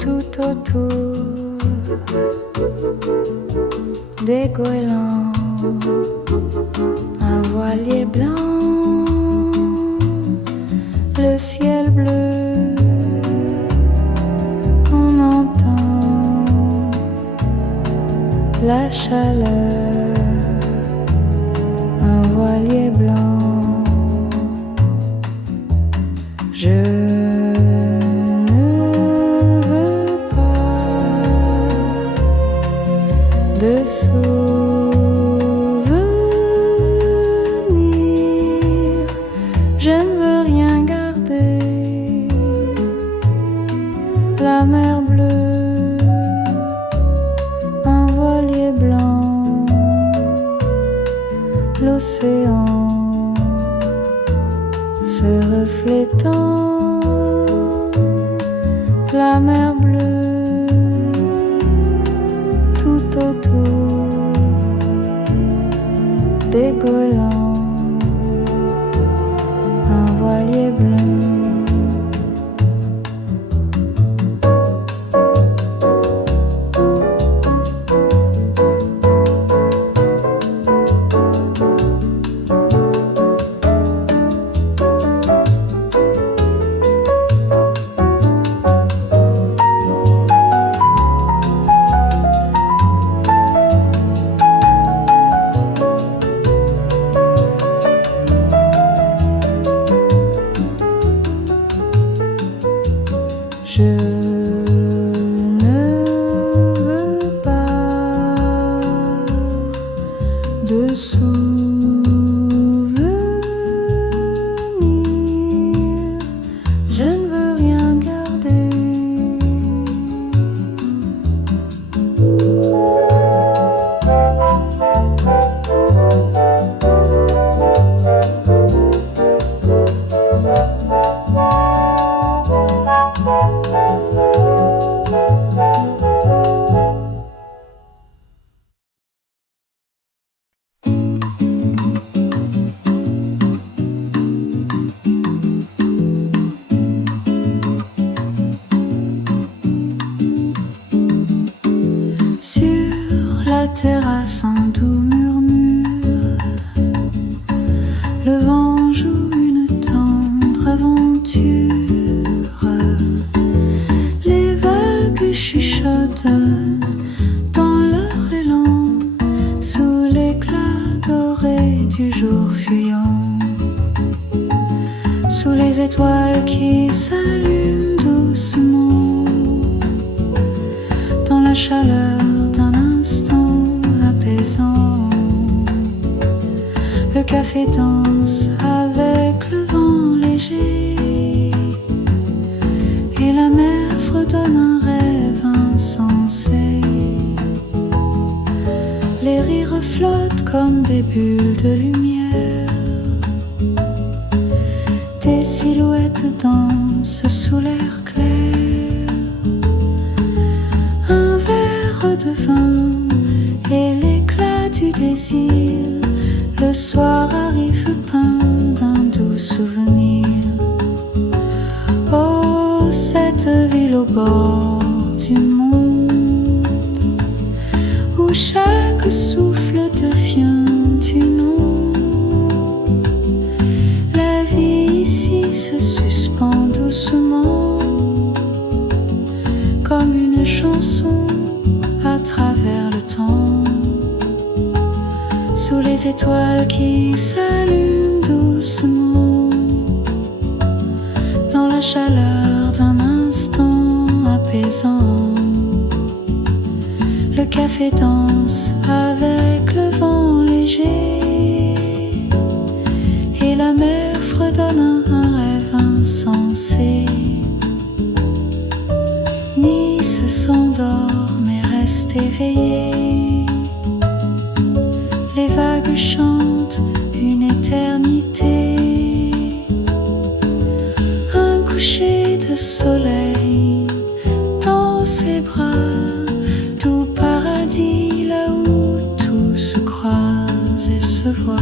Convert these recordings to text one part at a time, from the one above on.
tout autour des goélands, un voilier blanc, le ciel bleu, on entend la chaleur, un voilier blanc. Je ne veux pas de souvenirs, je ne veux rien garder. La mer bleue, un voilier blanc, l'océan se reflétant, la mer bleue tout autour des goélands, un voilier blanc. Je ne veux pas de souvenirs, je ne veux rien garder. Sur la terrasse, un doux murmure, le vent joue une tendre aventure. Les vagues chuchotent dans leur élan, sous l'éclat doré du jour fuyant, sous les étoiles qui s'allument doucement, dans la chaleur d'un instant apaisant. Le café danse avec le vent léger, et la mer fredonne un rêve insensé. Les rires flottent comme des bulles de lumière, des silhouettes dansent sous l'air clair. Un verre de vin et l'éclat du désir, le soir arrive peint d'un doux souvenir. Oh, cette ville au bord du monde, où chaque souffle devient une onde. La vie ici se suspend doucement, comme une chanson à travers le temps, sous les étoiles qui s'allument doucement, dans la chaleur d'un instant apaisant. Le café danse avec le vent léger, et la mer fredonne un rêve insensé. Nice s'endort mais reste éveillé, les vagues chantent une éternité. Un coucher de soleil dans ses bras, tout paradis là où tout se croise et se voit.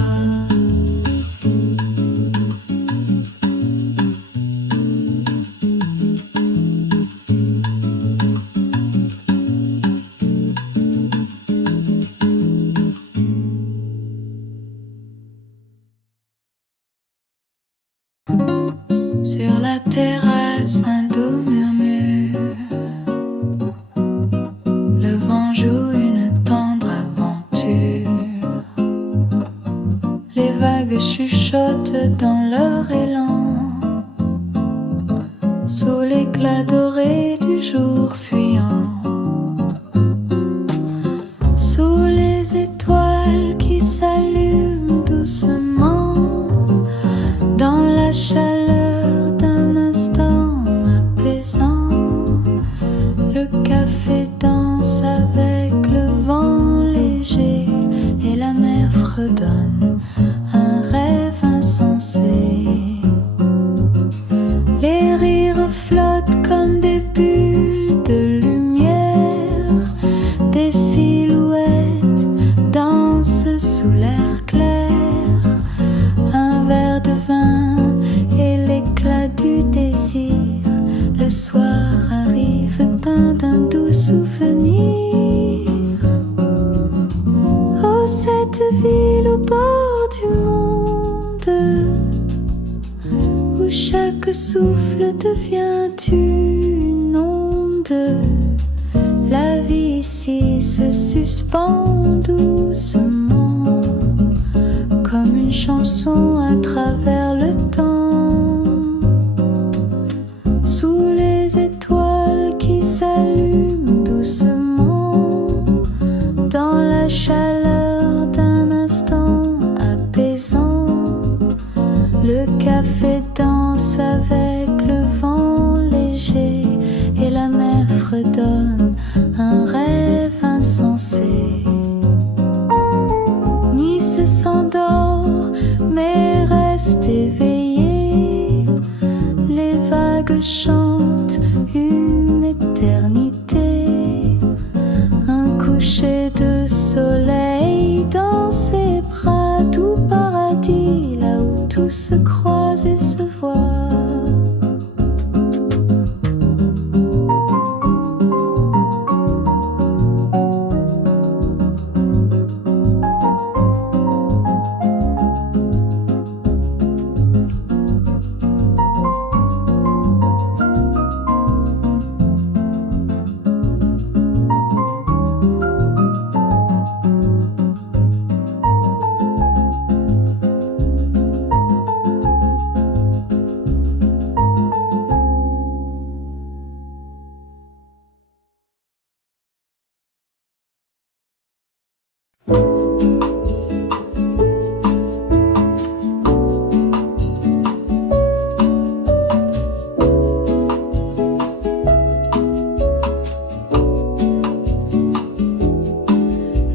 Sur la terrasse, un doux murmure. Le vent joue une tendre aventure. Les vagues chuchotent dans leur élan. Sous l'éclat doré du jour fuyant. Sous les étoiles qui s'allument doucement. Dans la chaleur d'un instant apaisant, le café danse avec le vent léger et la mer fredonne un rêve insensé. Les rires flottent comme des bulles de lumière, des silhouettes dansent sous l'air clair. Un verre de vin et l'éclat du désir. Le soir arrive peint d'un doux souvenir. Oh, cette ville au bord du monde, où chaque souffle devient une onde. La vie ici se suspend doucement, comme une chanson à travers le temps. Sous les étoiles qui s'allument doucement, dans la chaleur d'un instant apaisant, le café danse avec le vent léger et la mer fredonne un rêve insensé. Nice s'endort mais reste éveillé. Les vagues chantent une éternité. Un coucher de soleil dans ses bras, tout paradis, là où tout se croise et se voit.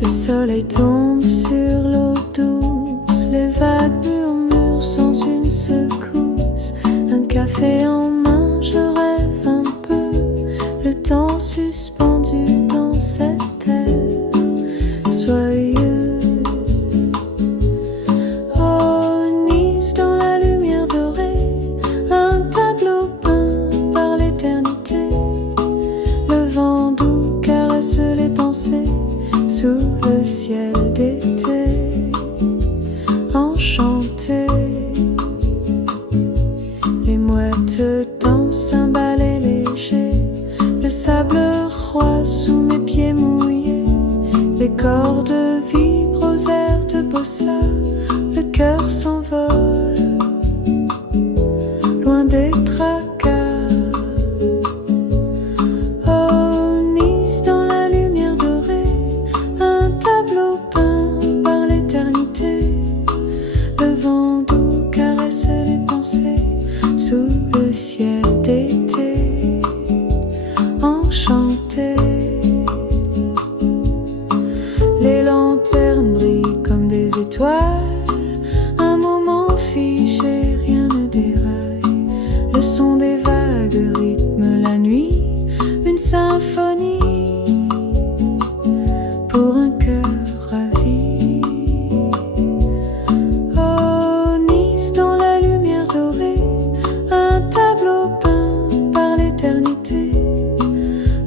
Le soleil tombe sur l'eau douce, les vagues murmurent sans une secousse. Un café en main, je rêve un peu, le temps suspendu dans cette terre soyeux. Oh, Nice dans la lumière dorée, un tableau peint par l'éternité. Le vent doux caresse les pensées sous le ciel d'été, enchanté. Les mouettes dansent un ballet léger, le sable roi sous mes pieds mouillés. Les cordes vibrent aux airs de bossa, le cœur s'envole, loin des tracas. Oh, Nice dans la lumière dorée, un tableau peint par l'éternité. Le vent doux caresse les pensées sous le ciel d'été, enchanté. Les lanternes brillent comme des étoiles, un moment figé, rien ne déraille. Le son des vagues rythme la nuit, une symphonie pour un cœur ravi. Oh, Nice dans la lumière dorée, un tableau peint par l'éternité.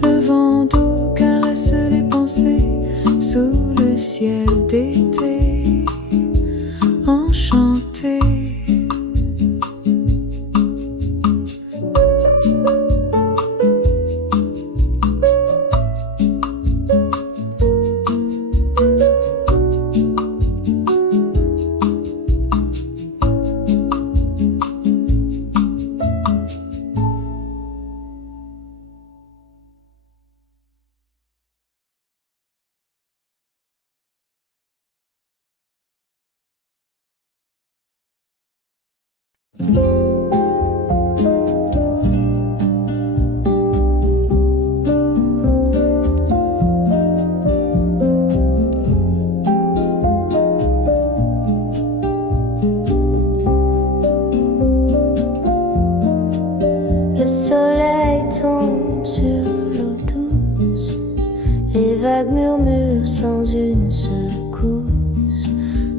Le vent doux caresse les pensées sous le ciel d'été, enchanté. Le soleil tombe sur l'eau douce, les vagues murmurent sans une secousse.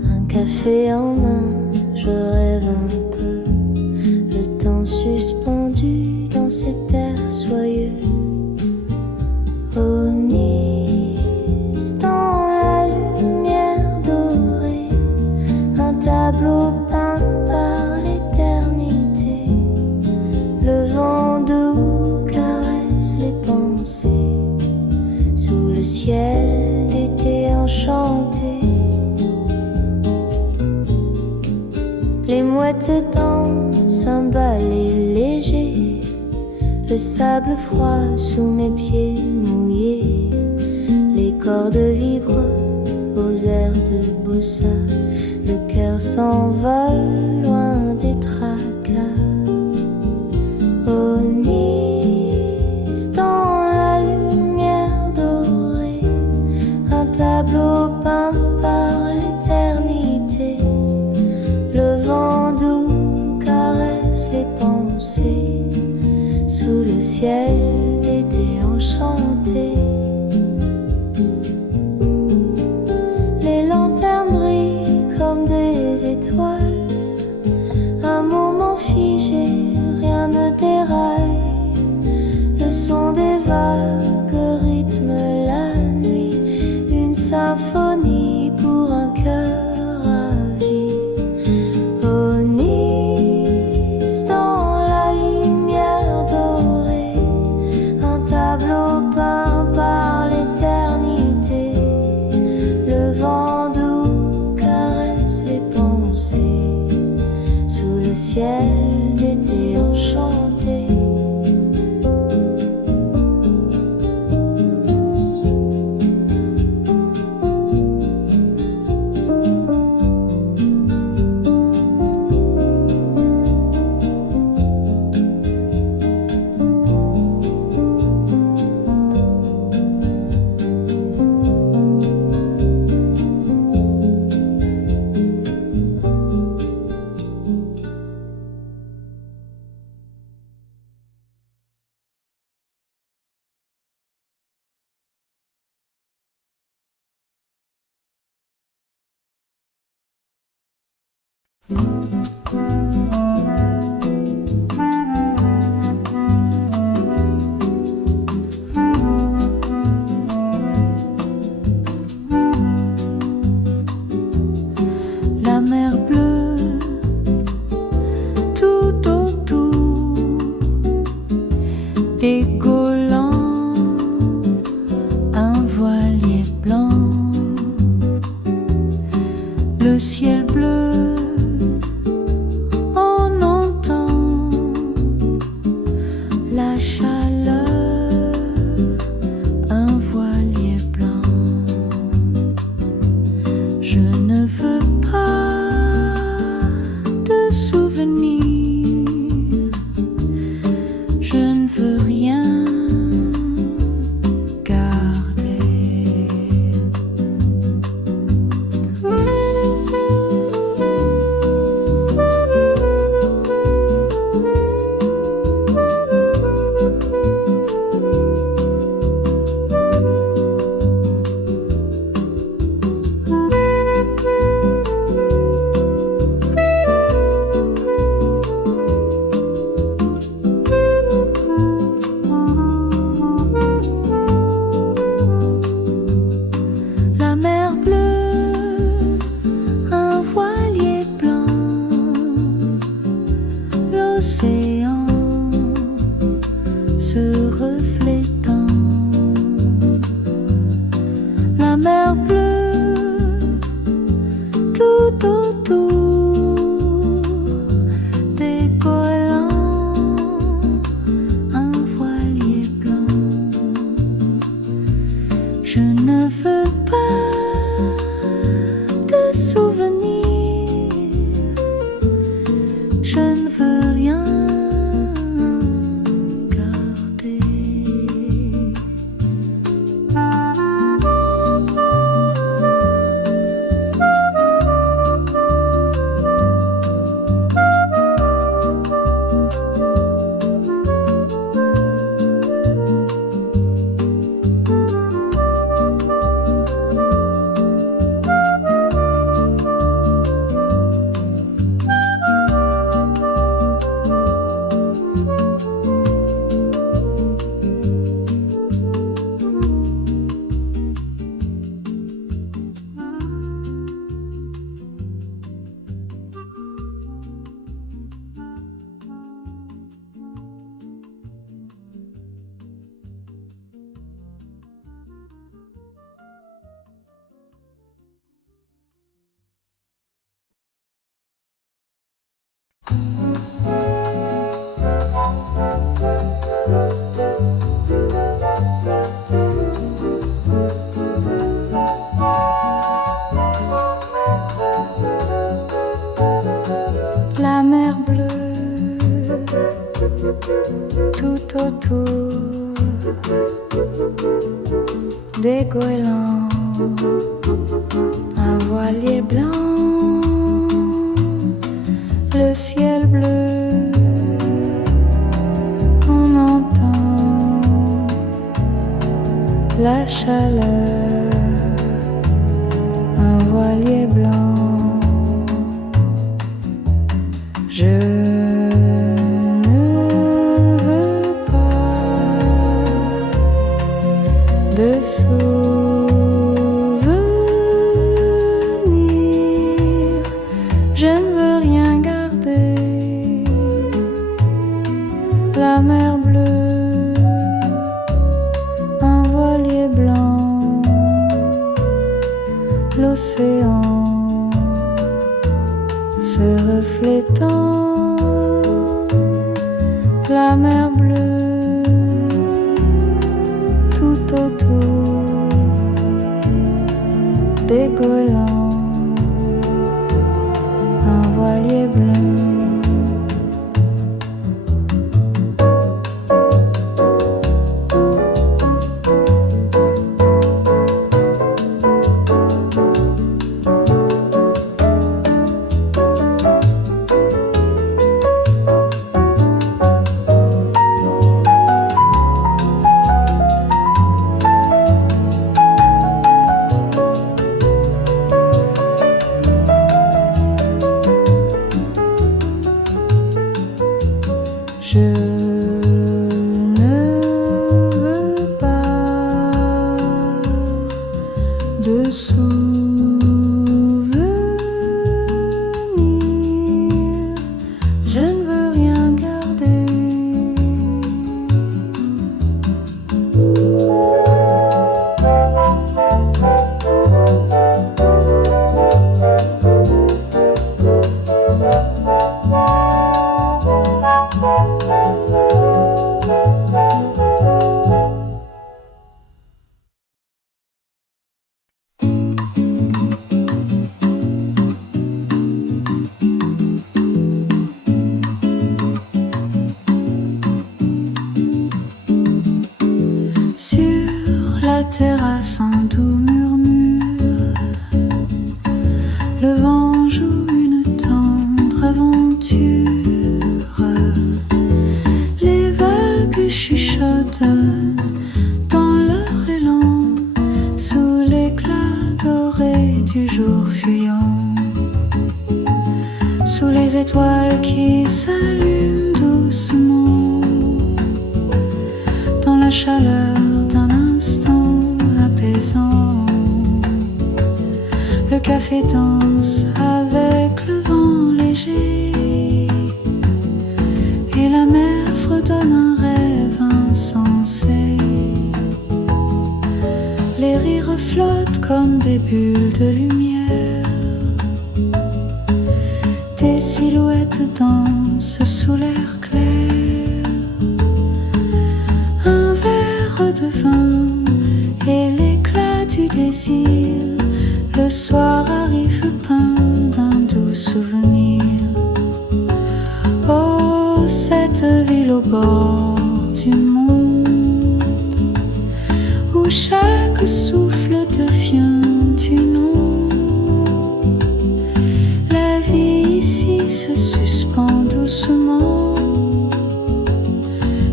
Un café en main, je rêve un peu, le temps suspendu dans cet air soyeux. Au Nice, dans la lumière dorée, un tableau peint par l'éternité. Le vent doux caresse les pensées sous le ciel d'été enchanté. Les mouettes dansent un ballet léger, le sable froid sous mes pieds mouillés. Les cordes vibrent aux airs de bossa, le cœur s'envole loin des tracas. Au Nice, dans la lumière dorée, un tableau peint par l'éternité. Le vent doux caresse les pensées sous le ciel d'été enchanté. Les lanternes brillent comme des étoiles, un moment figé, rien ne déraille. Le son des vagues rythme la nuit, une symphonie pour un cœur ravi. Au Nice, dans la lumière dorée, un tableau peint par l'éternité. Le vent doux caresse les pensées sous le ciel d'été enchanté. La mer bleue tout autour, décollant un voilier blanc. Le ciel bleu, on entend la chaleur, un voilier blanc. Je ne veux pas de souvenirs, je ne veux rien garder. La mer bleue, un voilier blanc, l'océan se reflétant. La mer bleue, tout autour, décollant un voilier blanc. Je ne veux pas de souvenirs, je ne veux tout autour des goélands, un voilier blanc, le ciel bleu, on entend la chaleur, un voilier blanc. Je ne veux pas de souvenirs, je ne veux rien garder. La mer bleue, un voilier blanc, l'océan se reflétant, la mer bleue tout autour des goélands, un voilier blanc. Je ne veux pas de souvenirs, je ne veux rien garder. Sur la terrasse, un doux murmure, le vent joue une tendre aventure. Les vagues chuchotent dans leur élan, sous l'éclat doré du jour fuyant, sous les étoiles qui s'allument doucement, dans la chaleur d'un instant apaisant. Le café danse avec le vent léger, et la mer fredonne un rêve insensé. Les rires flottent comme des bulles de lumière, des silhouettes dansent sous l'air clair. Un verre de vin et l'éclat du désir, le soir arrive peint d'un doux souvenir. Oh, cette ville au bord du monde, où chaque souffle devient une onde. La vie ici se suspend doucement,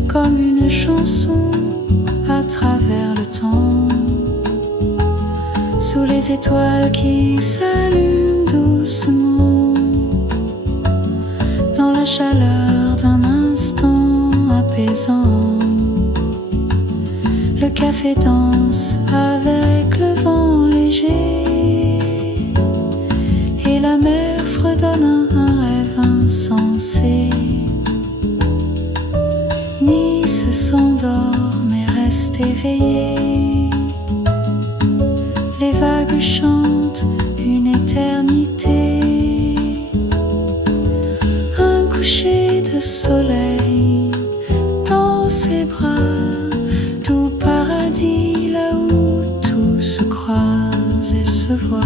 comme une chanson à travers le temps, sous les étoiles qui s'allument doucement, dans la chaleur d'un instant apaisant. Le café danse avec le vent léger, et la mer fredonne un rêve insensé. Nice s'endort mais reste éveillé, les vagues chantent une éternité. Un coucher de soleil dans ses bras, tout paradis là où tout se croise et se voit.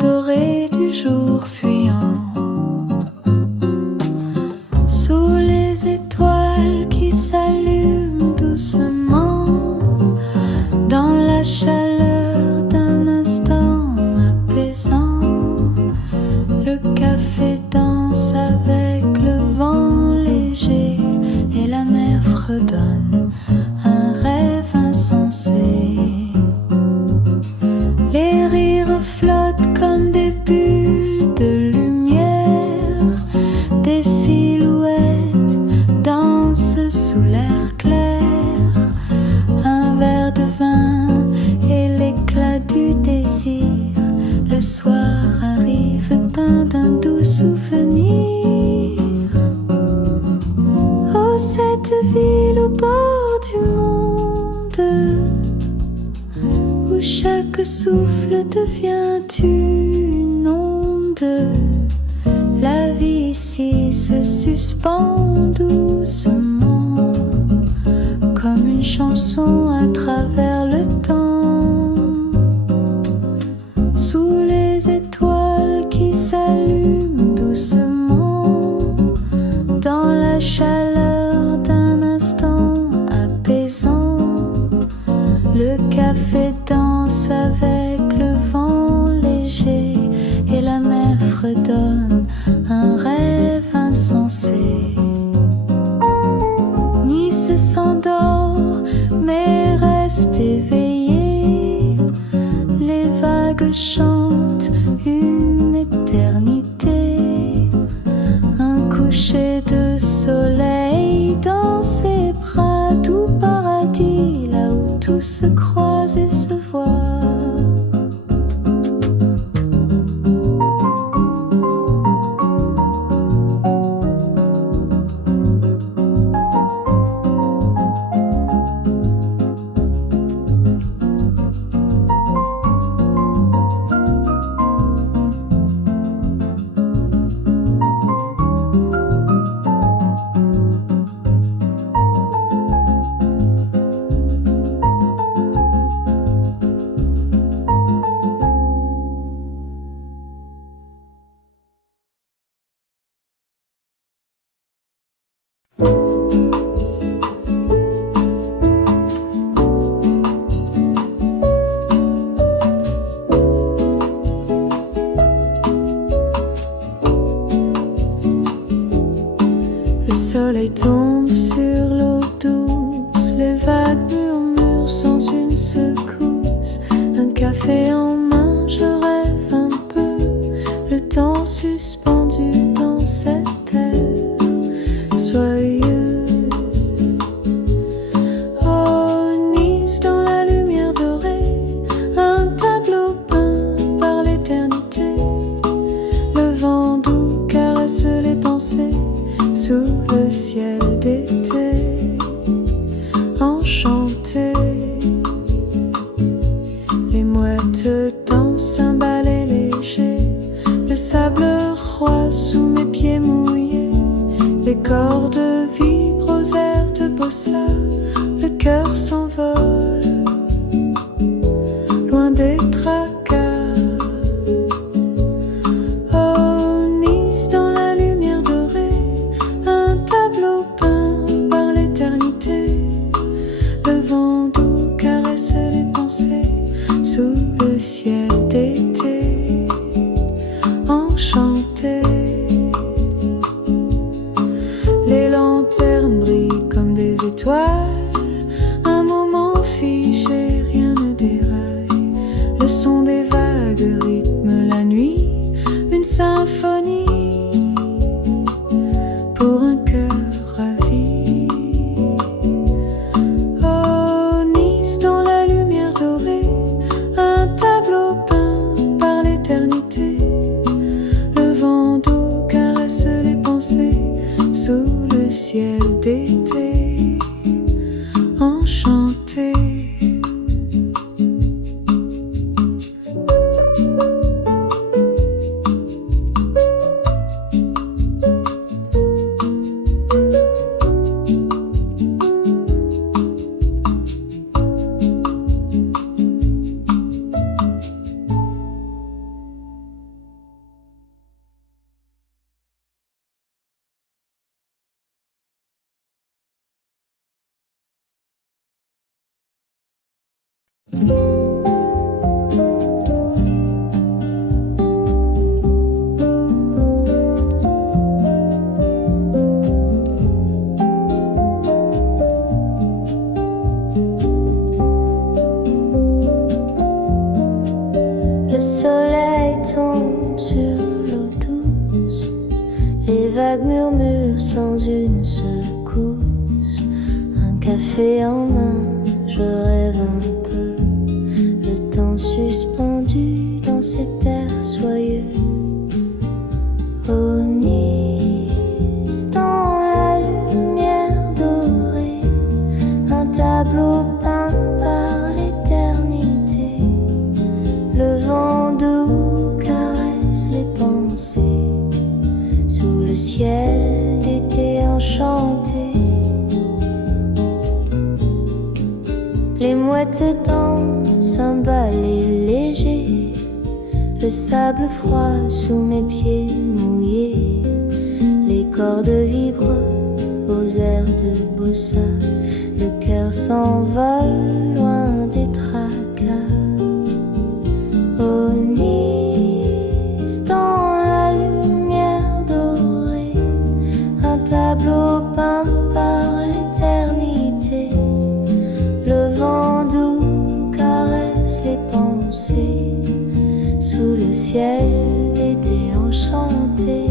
dorée du jour fuyant. Sous les étoiles qui s'allument doucement, dans la chaleur d'un instant apaisant, le café danse avec le vent léger et la mer fredonne un rêve insensé. Les rires flottent comme des bulles de lumière, des silhouettes dansent sous l'air clair. Un verre de vin et l'éclat du désir, le soir arrive peint d'un doux souvenir. Oh, cette ville au bord du monde, où chaque souffle devient une onde. La vie ici se suspend doucement, comme une chanson à travers le temps. Sous les étoiles qui s'allument doucement, dans la chaleur d'un instant apaisant, le café danse avec le vent léger et la mer fredonne un rêve insensé. Nice s'endort mais reste éveillé, les vagues chantent une éternité. Un coucher de soleil dans ses bras, tout paradis, là où tout se croise et se voit. Le soleil tombe sur l'eau douce, les vagues murmurent sans une secousse. Un café en main, je rêve un peu, le temps suspendu dans cette terre soyeux. Oh, Nice dans la lumière dorée, un tableau peint par l'éternité. Le vent doux caresse les pensées sous le ciel d'été, enchanté. Les mouettes dansent un ballet léger, le sable roi sous mes pieds mouillés. Les cordes vibrent aux airs de bossa, le cœur s'envole loin des tracas. Oh, Nice dans la lumière dorée, un tableau peint par l'éternité. Le vent doux caresse les pensées sous le ciel d'été, enchanté. Les lanternes brillent comme des étoiles, un moment figé, rien ne déraille. Le son des vagues rythme la nuit, une symphonie pour un cœur ravi. Oh, Nice dans la lumière dorée, un tableau peint par l'éternité. Le vent doux caresse les pensées sous le ciel d'été, enchanté. Le soleil tombe sur l'eau douce, les vagues murmurent sans une secousse. Un café en main, je rêve un peu, le temps suspendu dans cet air soyeux. Au Nice, dans la lumière dorée, un tableau peint par l'éternité. Le vent doux caresse les pensées sous le ciel d'été enchanté. Les mouettes dansent un ballet léger, le sable froid sous mes pieds mouillés. Les cordes vibrent aux airs de bossa, le cœur s'envole loin des tracas. Au Nice, dans la lumière dorée, un tableau peint par l'éternité. Le vent doux caresse les pensées sous le ciel d'été enchanté.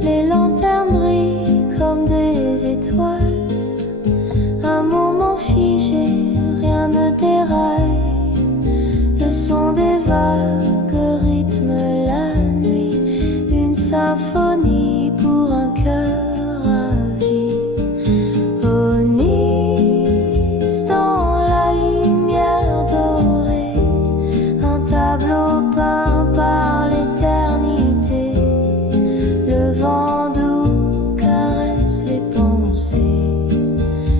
Les lanternes brillent comme des étoiles, un moment figé, rien ne déraille. Le son des vagues rythme la nuit, une symphonie pour un cœur ravi. Au Nice, dans la lumière dorée, un tableau peint par l'éternité. Le vent doux caresse les pensées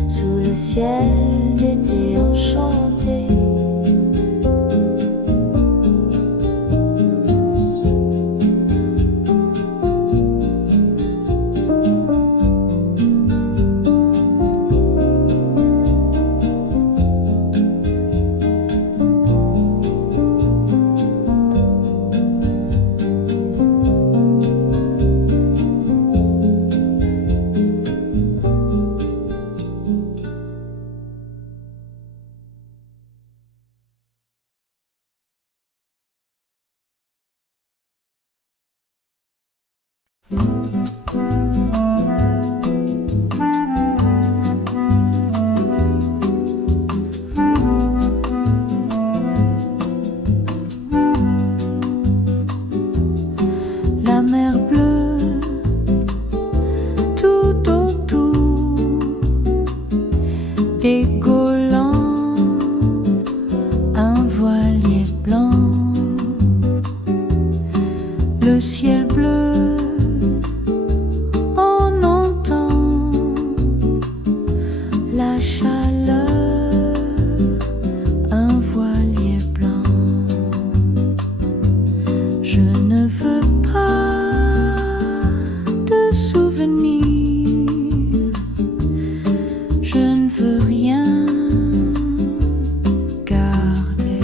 sous le ciel d'été enchanté. La mer bleue tout autour, décollant un voilier blanc. Le ciel bleu, on entend la chaleur, un voilier blanc. Je ne veux pas de souvenirs, je ne veux rien garder.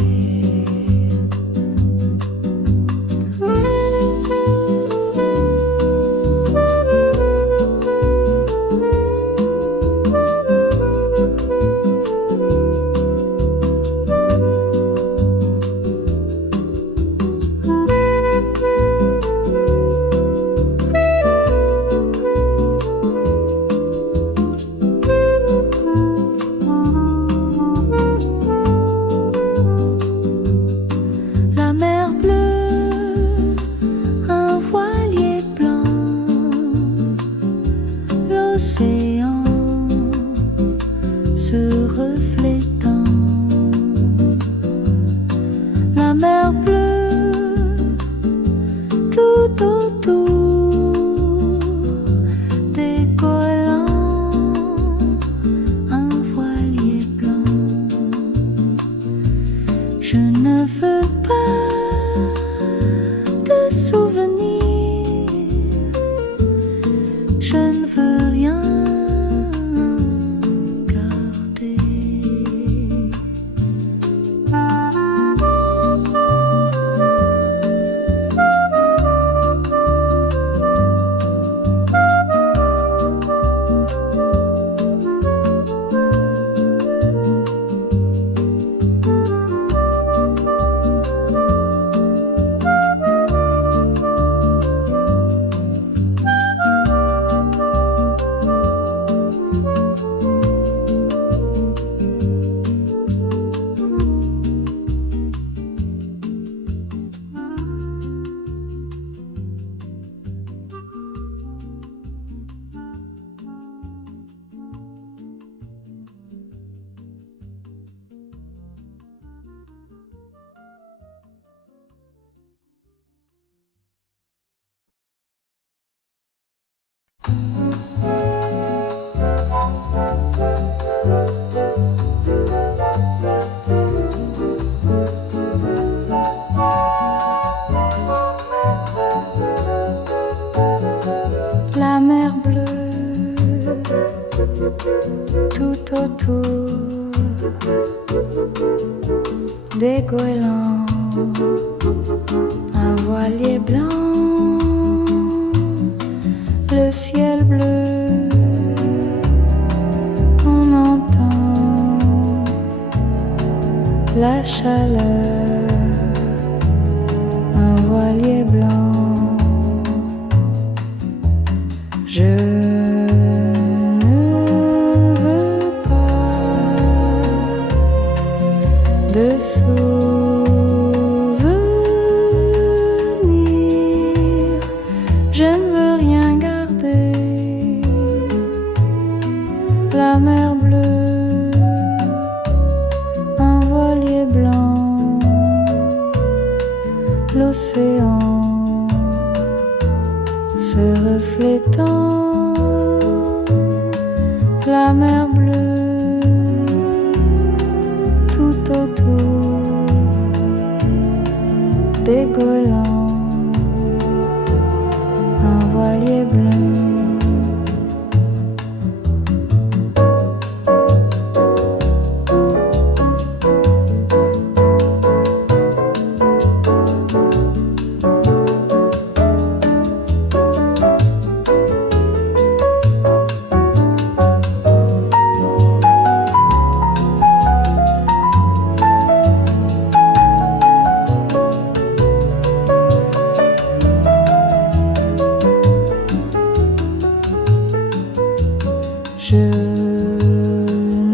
La mer bleue, un voilier blanc, l'océan se reflétant. La mer bleue, tout autour, décollant un voilier blanc. Je ne veux pas de souvenirs, je ne veux rien garder. autour des goélands, un voilier blanc, le ciel bleu, on entend la chaleur, un voilier blanc. Je ne veux pas de souvenirs, je ne veux rien garder. La mer bleue, un voilier blanc, l'océan se reflétant, la mer bleue tout autour des goélands, un voilier blanc. Je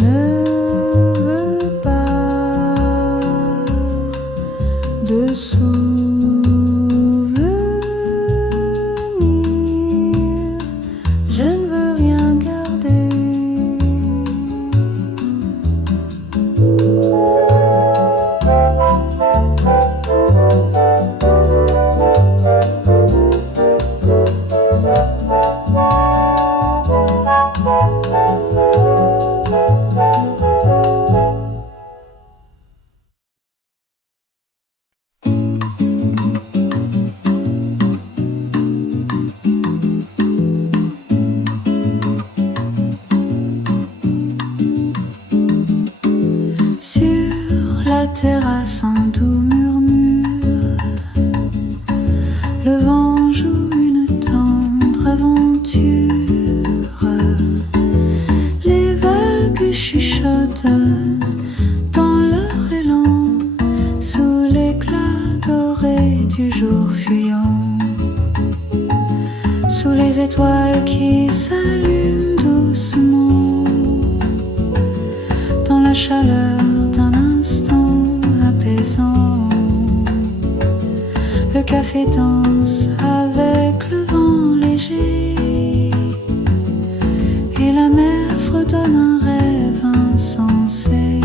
ne veux pas de souvenirs, je ne veux rien garder. Sur la terrasse, un doux murmure, le vent joue une tendre aventure. Les vagues chuchotent dans leur élan, sous l'éclat doré du jour fuyant, sous les étoiles qui s'allument doucement, dans la chaleur d'un instant apaisant. Le café danse avec le vent léger, et la mer fredonne un rêve insensé.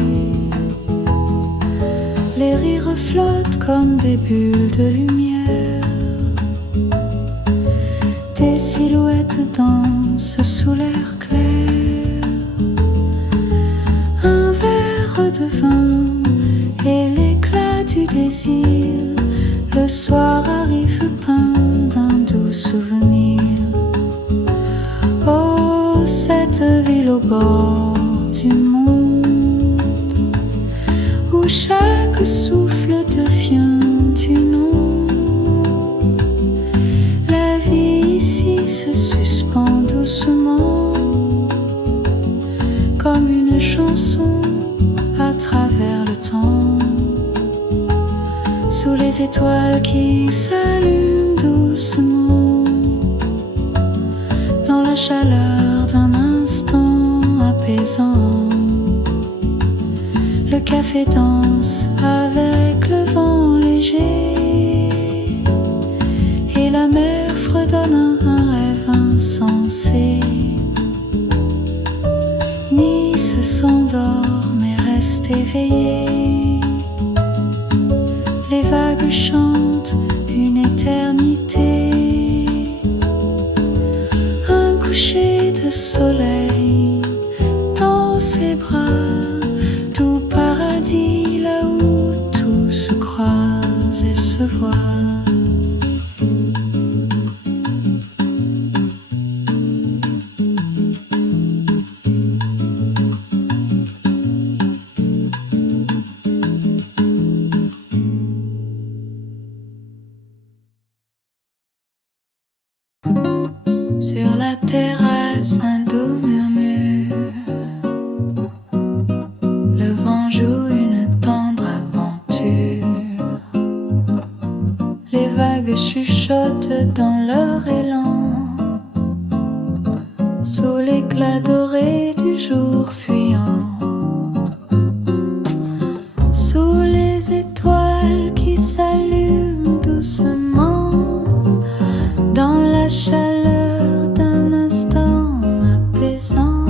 Les rires flottent comme des bulles de lumière, des silhouettes dansent sous l'air clair. Un verre de vin et l'éclat du désir, le soir arrive peint d'un doux souvenir. Oh, cette ville au bord du monde, où chaque souffle devient une onde. La vie ici se suspend doucement, comme une chanson à travers le temps, sous les étoiles qui s'allument doucement, dans la chaleur d'un instant apaisant. Le café danse avec le vent léger, et la mer fredonne un rêve insensé. Nice s'endort mais reste éveillé, les vagues chantent une éternité. Un coucher de soleil dans ses bras, tout paradis là où tout se croise et se voit. la terrasse, un doux murmure. Le vent joue une tendre aventure. Les vagues chuchotent dans leur élan, sous l'éclat doré du jour fuyant. Sous les étoiles qui s'allument doucement, dans la chaleur d'un instant apaisant,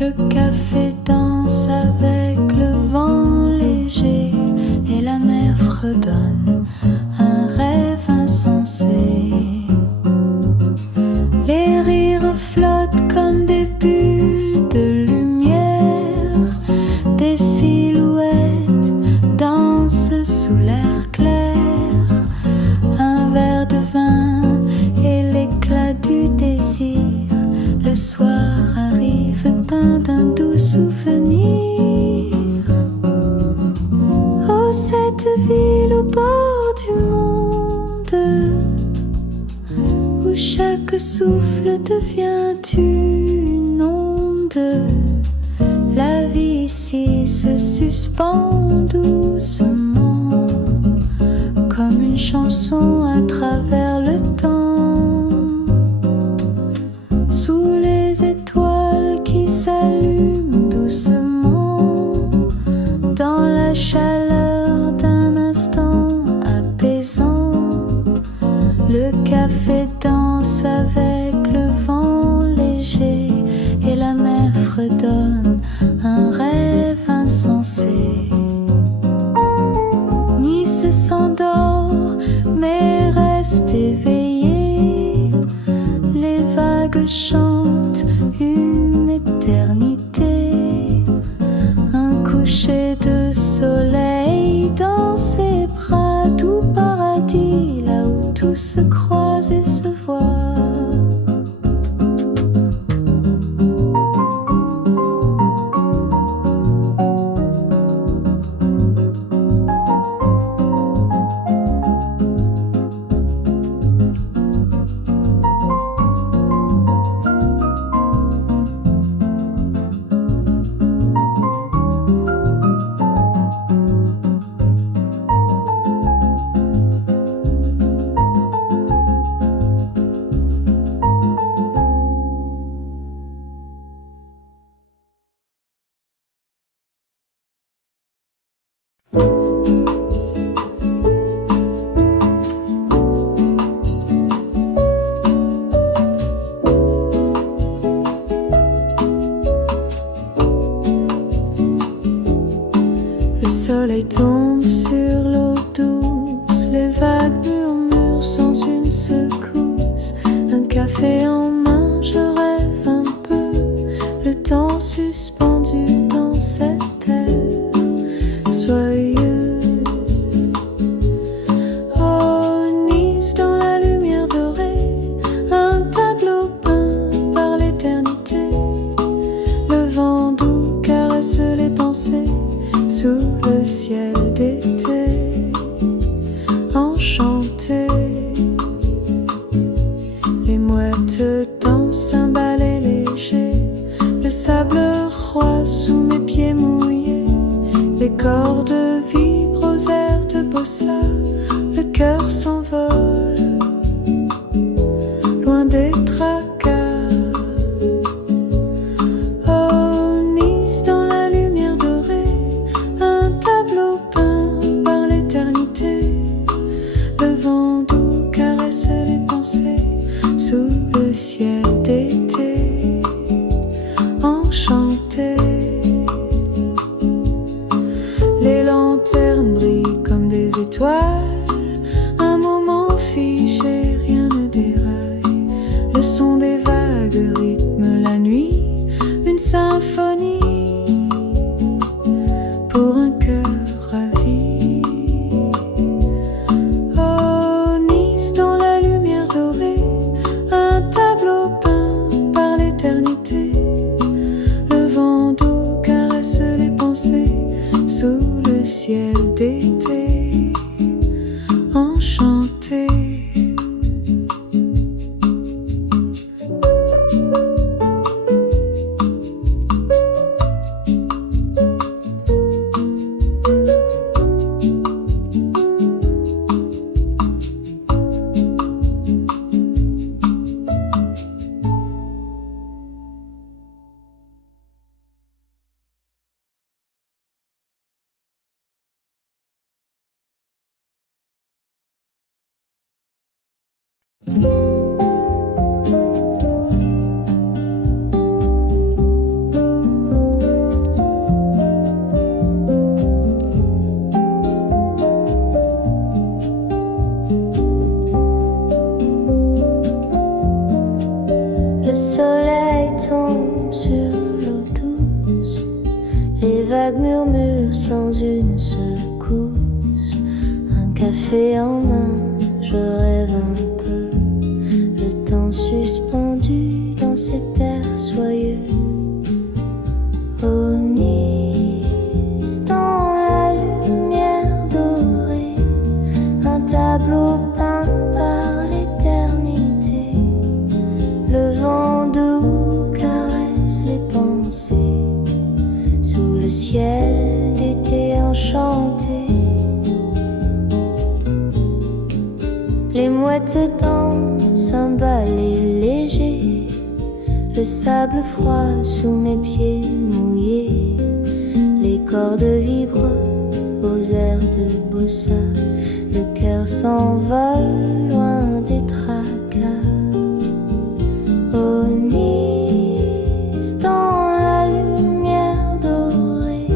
le café danse avec le vent léger et la mer fredonne un rêve insensé. Les rires flottent comme des bulles de lumière, des silhouettes dansent sous l'air clair. Un verre de vin et l'éclat du désir, le soir arrive peint d'un doux souvenir. Oh, cette ville au bord du monde, où chaque souffle devient une onde. La vie ici se suspend doucement, comme une chanson à travers le temps. Sous les étoiles qui s'allument doucement, dans la chaleur d'un instant apaisant, le café danse avec le vent léger et la mer fredonne un rêve insensé. Nice s'endort mais reste éveillé, les vagues chantent une éternité. Un coucher de soleil dans ses bras, tout paradis, là où tout se croise et se voit. Le soleil tombe sur l'eau douce, les vagues murmurent sans une secousse. Un café en main, je rêve un peu, le temps suspendu dans cette terre soyeux. Oh, Nice dans la lumière dorée, un tableau peint par l'éternité. Le vent doux caresse les pensées sous le ciel d'été, enchanté. Les mouettes dansent un ballet léger, le sable roi sous mes pieds mouillés. Les cordes vibrent aux airs de bossa, le cœur s'envole, loin des tracas. Oh, Nice dans la lumière dorée, un tableau peint par l'éternité. Le vent doux caresse les pensées sous le ciel d'été, enchanté. Les lanternes brillent comme des étoiles, un moment figé, rien ne déraille. Le son des vagues rythme la nuit, une symphonie pour un cœur ravi. Oh, Nice dans la lumière dorée, un tableau peint par l'éternité. Le vent doux caresse les pensées sous le ciel d'été, enchanté. Le soleil tombe sur l'eau douce, les vagues murmurent sans une secousse. Un café en main, je rêve un peu, le temps suspendu dans cet air soyeux. Au Nice, dans la lumière dorée, un tableau peint par l'éternité. Le vent doux caresse les pensées sous le ciel d'été enchanté. Les mouettes dansent un ballet léger, le sable froid sous mes pieds mouillés. Les cordes vibrent aux airs de bossa, le cœur s'envole loin des tracas. Au Nice, dans la lumière dorée,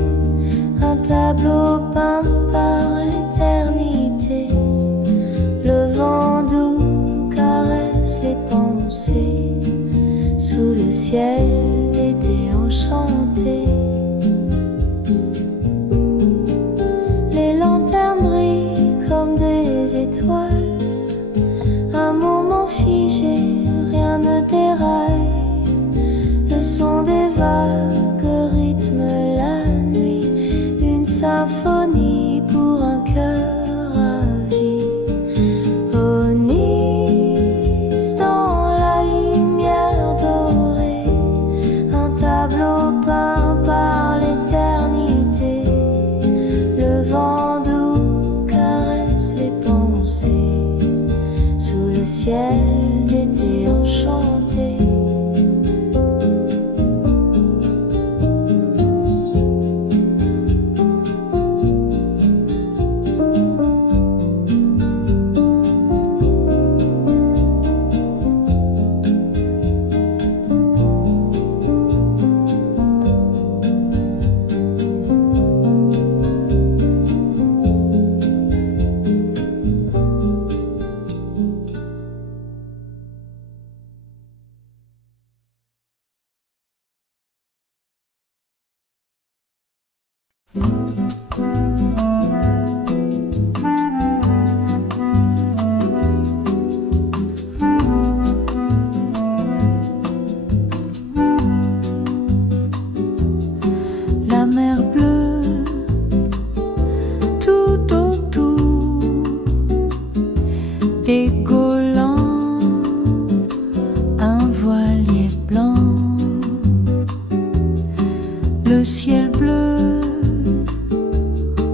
un tableau peint par l'éternité. Le vent doux caresse les pensées sous le ciel d'été enchanté. Les lanternes brillent comme des étoiles, un moment figé, rien ne déraille. Le son des vagues rythme la nuit, une symphonie pour un cœur ravi. Au Nice, dans la lumière dorée, un tableau peint par l'éternité. Le vent doux caresse les pensées sous le ciel d'été enchanté. La mer bleue tout autour, décollant un voilier blanc. Le ciel bleu,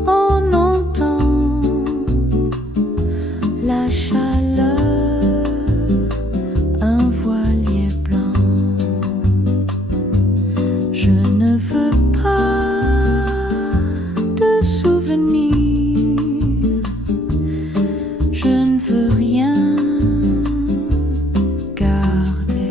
on entend la chaleur, un voilier blanc. Je ne veux pas de souvenirs, je ne veux rien garder.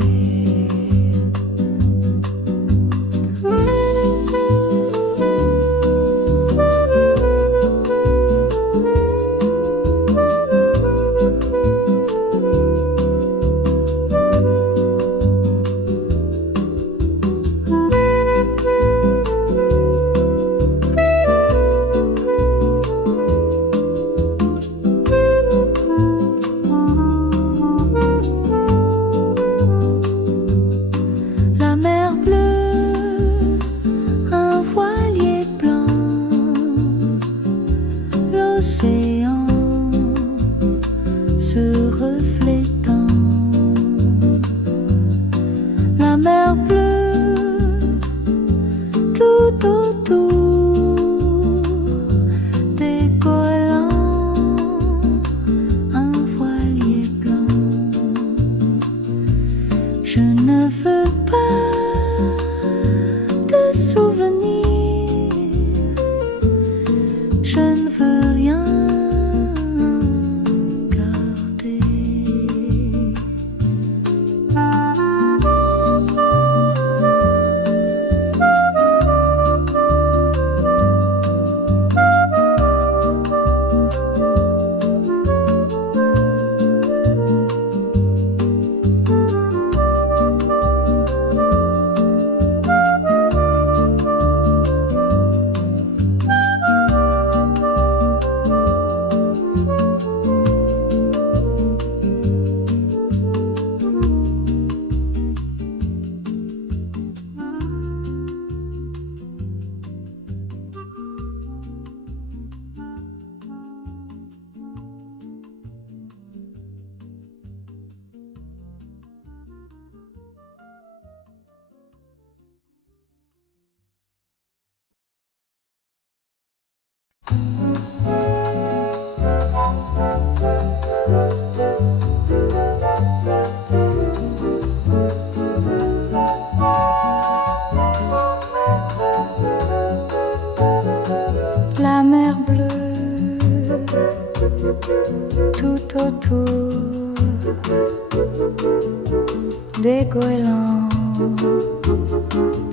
La mer bleue, un voilier blanc, l'océan se reflétant. La mer bleue, tout autour, décollant un voilier blanc. Je ne veux pas de souvenirs, je ne veux rien garder. tout autour des goélands,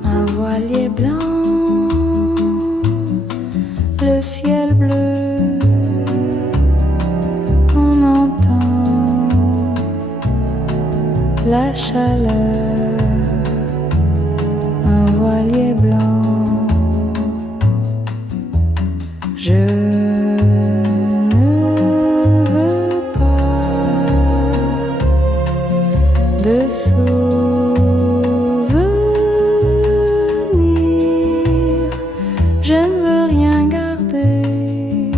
un voilier blanc, le ciel bleu, on entend la chaleur, un voilier blanc. Je ne veux pas de souvenirs, je ne veux rien garder.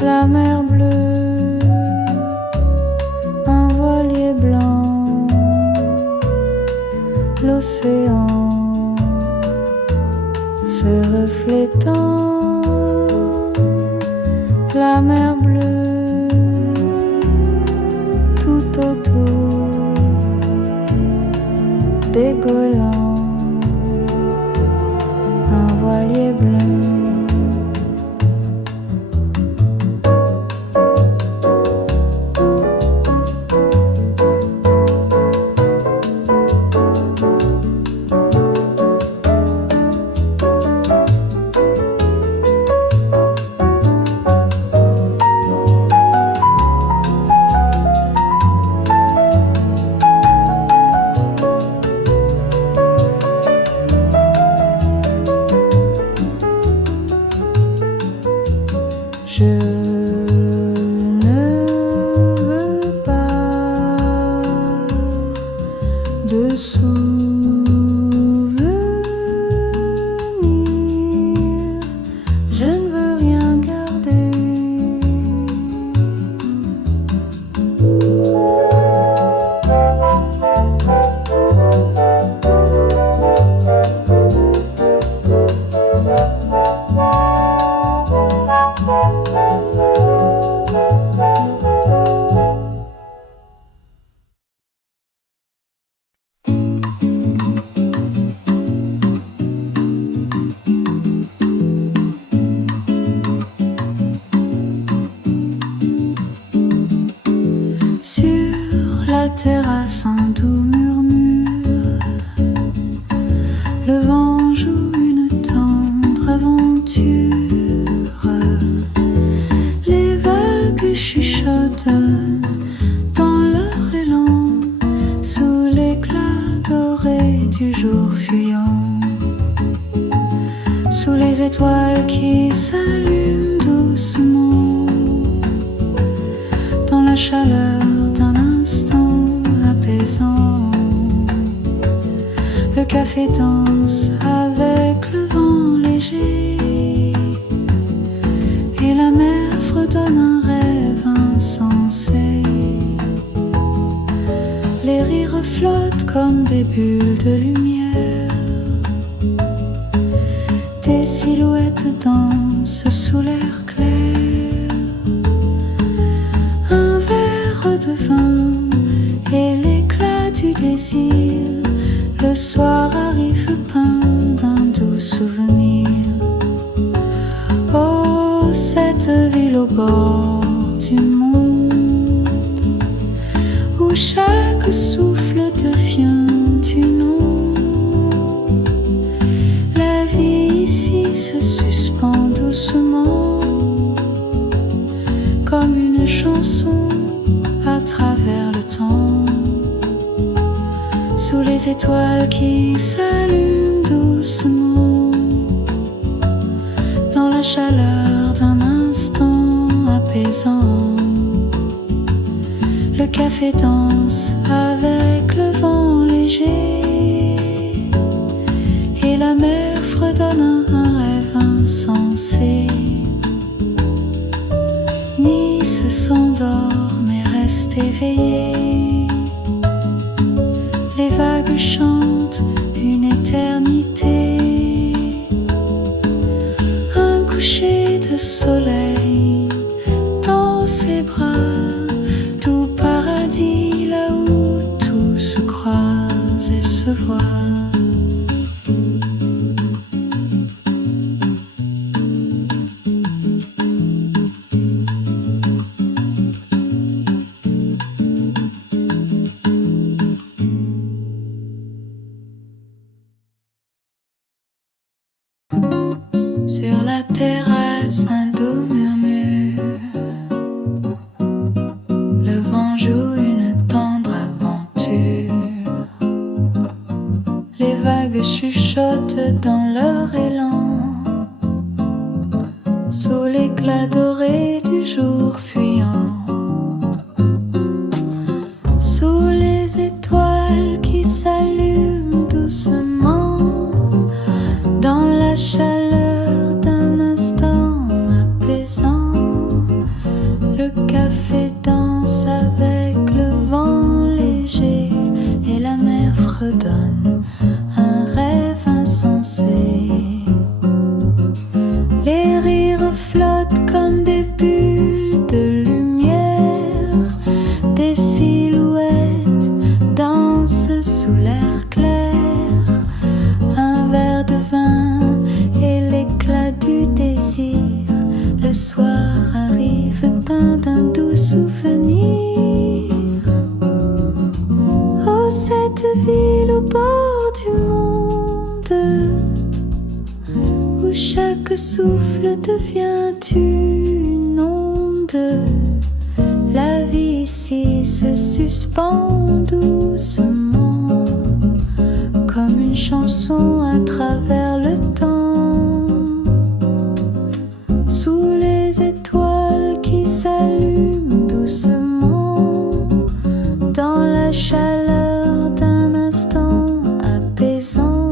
La mer bleue, un voilier blanc, l'océan se reflétant, la mer bleue tout autour des goélands, un voilier bleu. Je ne veux pas de souvenirs, je ne veux rien garder. Sur la terrasse, un doux murmure, le vent joue une tendre aventure. Les vagues chuchotent dans leur élan, sous l'éclat doré du jour fuyant, sous les étoiles qui s'allument doucement, dans la chaleur d'un instant apaisant. Le café danse avec le vent léger, et la mer fredonne un rêve insensé. Les rires flottent comme des bulles de lumière, des silhouettes dansent sous l'air clair. Un verre de vin et l'éclat du désir, le soir arrive peint d'un doux souvenir. Oh, cette ville au bord du monde, où chaque souffle devient une onde. La vie ici se suspend doucement, comme une chanson à travers le temps, sous les étoiles qui s'allument doucement, dans la chaleur d'un instant apaisant. Le café danse avec le vent léger, et la mer fredonne un rêve insensé. Nice s'endort mais reste éveillé, les vagues chantent une éternité. Un coucher de soleil dans ses bras, tout paradis là où tout se croise et se voit. murmure. Le vent joue une tendre aventure. Les vagues chuchotent dans leur élan. Sous l'éclat doré du jour fuyant. Sous les étoiles qui s'allument doucement. Dans la chaleur d'un instant apaisant. Le café danse avec le vent léger. Et la mer fredonne un rêve insensé. Les rires flottent comme des bulles de lumière. Des silhouettes dansent sous l'air clair. Un verre de vin et l'éclat du désir. Le soir arrive peint d'un doux souvenir. Oh, cette ville au bord du monde, où chaque souffle devient une onde. La vie ici se suspend doucement, comme une chanson à travers le temps. Sous les étoiles qui s'allument doucement, dans la chaleur d'un instant apaisant.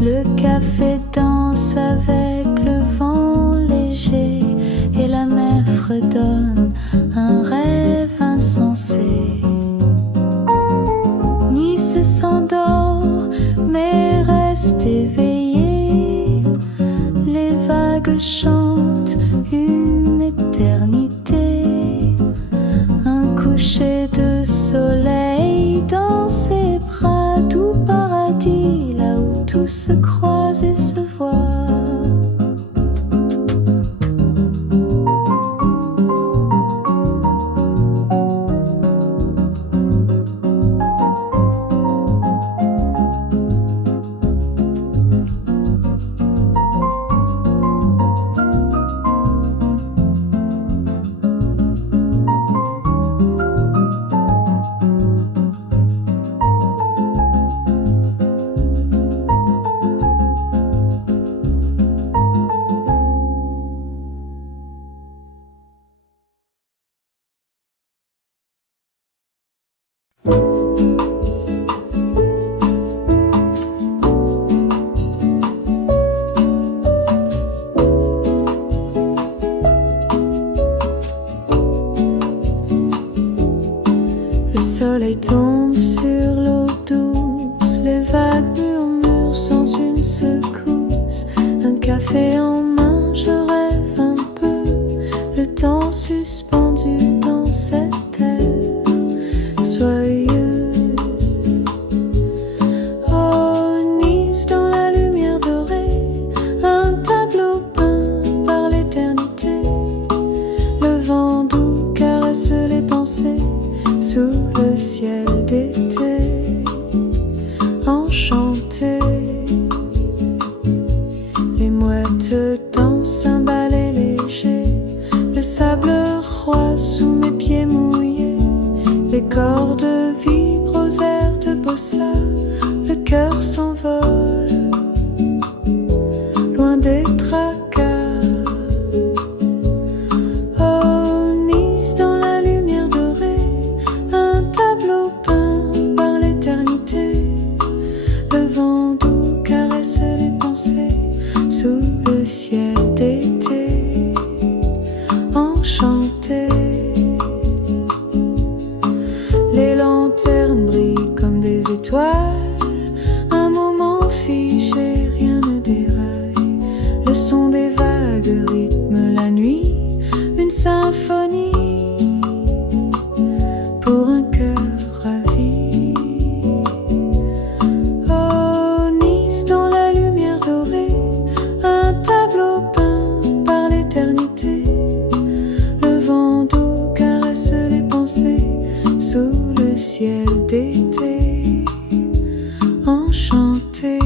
Le café danse avec le vent léger et la mer fredonne un rêve insensé. Nice s'endort mais reste éveillé. Les vagues chantent une éternité. Un coucher de soleil dans ses bras, tout paradis là où tout se croise et se voit. Le soleil tombe sur l'eau douce, les vagues murmurent sans une secousse. Un café en main, je rêve un peu, le temps suspendu dans cette terre soyeuse. Oh, Nice dans la lumière dorée, un tableau peint par l'éternité. Le vent doux caresse les pensées. Sous le ciel d'été, enchanté, les mouettes dansent un ballet léger. Le sable roi sous mes pieds mouillés. Les cordes vibrent aux airs de bossa. Le cœur s'envole, loin des tracas. Oh, Nice dans la lumière dorée, un tableau peint par l'éternité. Le vent doux caresse les pensées. Sous le ciel d'été, enchanté. Les lanternes brillent comme des étoiles. Un moment figé, rien ne déraille. Le son des vagues rythme la nuit. Une symphonie pour un cœur ravi. Oh, Nice dans la lumière dorée, un tableau peint par l'éternité. Le vent doux caresse les pensées. Sous le ciel d'été, enchanté.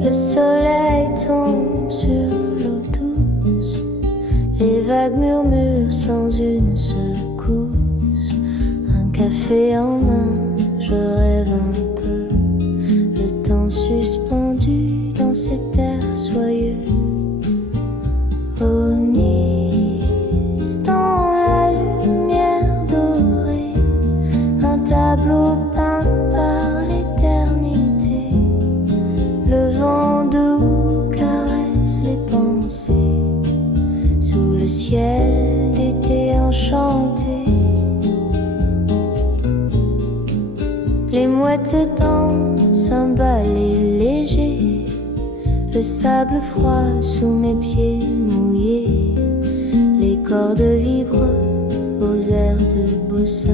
Le soleil tombe sur l'eau douce, les vagues murmurent sans une secousse. Un café en main, je rêve un peu, le temps suspendu dans cet air soyeux. Au Nice, dans la lumière dorée, un tableau peint par l'éternité. Le vent doux caresse les pensées sous le ciel d'été enchanté. Les mouettes dansent un ballet léger, le sable froid sous mes pieds mouillés. Les cordes vibrent aux airs de bossa,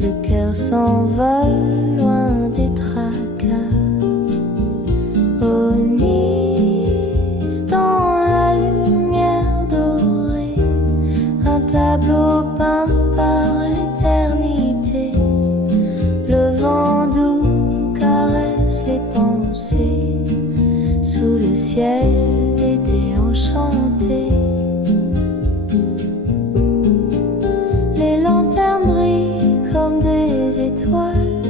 le cœur s'envole loin des tracas. Au Nice, dans la lumière dorée, un tableau peint par l'éternité. Le vent doux caresse les pensées sous le ciel d'été enchanté. Les lanternes brillent comme des étoiles,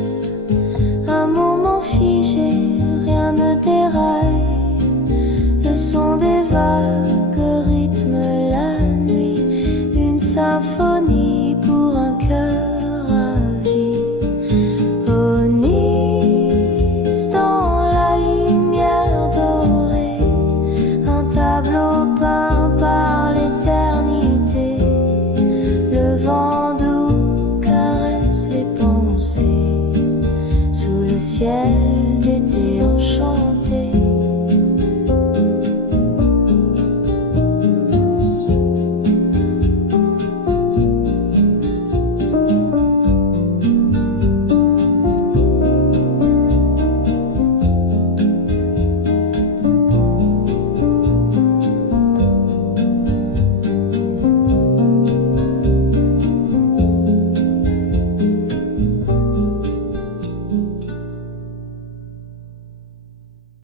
un moment figé, rien ne déraille. Le son des vagues rythme la nuit, une symphonie pour un cœur ravi. Au Nice, dans la lumière dorée, un tableau peint par l'éternité. Le vent doux caresse les pensées sous le ciel